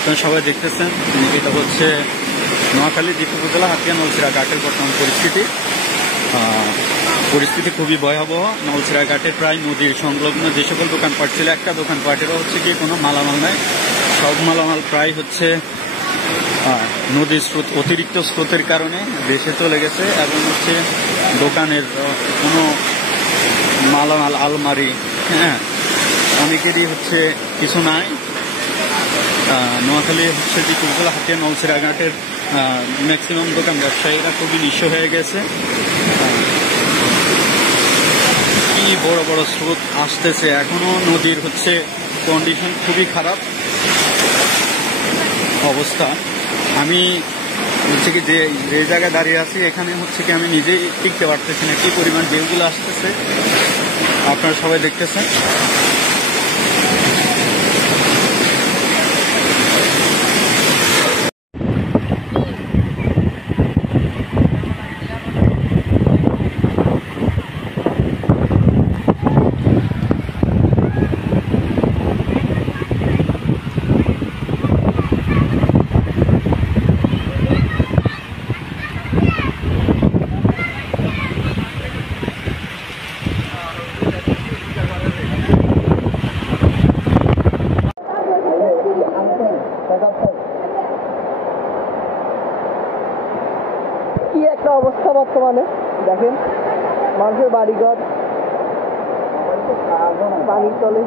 আপনারা সবাই দেখতেছেন, এটা হচ্ছে নোয়াখালী দ্বীপ উপজেলা হাতিয়া নলছিরা ঘাটের বর্তমান পরিস্থিতি খুবই ভয়াবহ। নলছিরা ঘাটে প্রায় নদীর সংলগ্ন যে সকল দোকানপাট ছিল, একটা দোকানপাটেরও হচ্ছে কি কোনো মালামাল নাই। সব মালামাল প্রায় হচ্ছে নদীর স্রোত, অতিরিক্ত স্রোতের কারণে দেশে চলে গেছে এবং হচ্ছে দোকানের কোনো মালামাল, আলমারি, অনেকেরই হচ্ছে কিছু নাই। নোয়াখালী হচ্ছে দ্বীপ উপজেলা হাতিয়া নলছিরা ঘাটের ম্যাক্সিমাম দোকান ব্যবসায়ীরা খুবই নিঃস্ব হয়ে গেছে। কি বড় বড় স্রোত আসতেছে, এখনো নদীর হচ্ছে কন্ডিশন খুবই খারাপ অবস্থা। আমি হচ্ছে কি যে জায়গায় দাঁড়িয়ে আছি, এখানে হচ্ছে কি আমি নিজেই টিকতে পারতেছি না, কি পরিমাণ ঢেউগুলো আসতেছে আপনারা সবাই দেখতেছেন। কি একটা অবস্থা বর্তমানে দেখেন, মানুষের বাড়িঘর পানির তলে।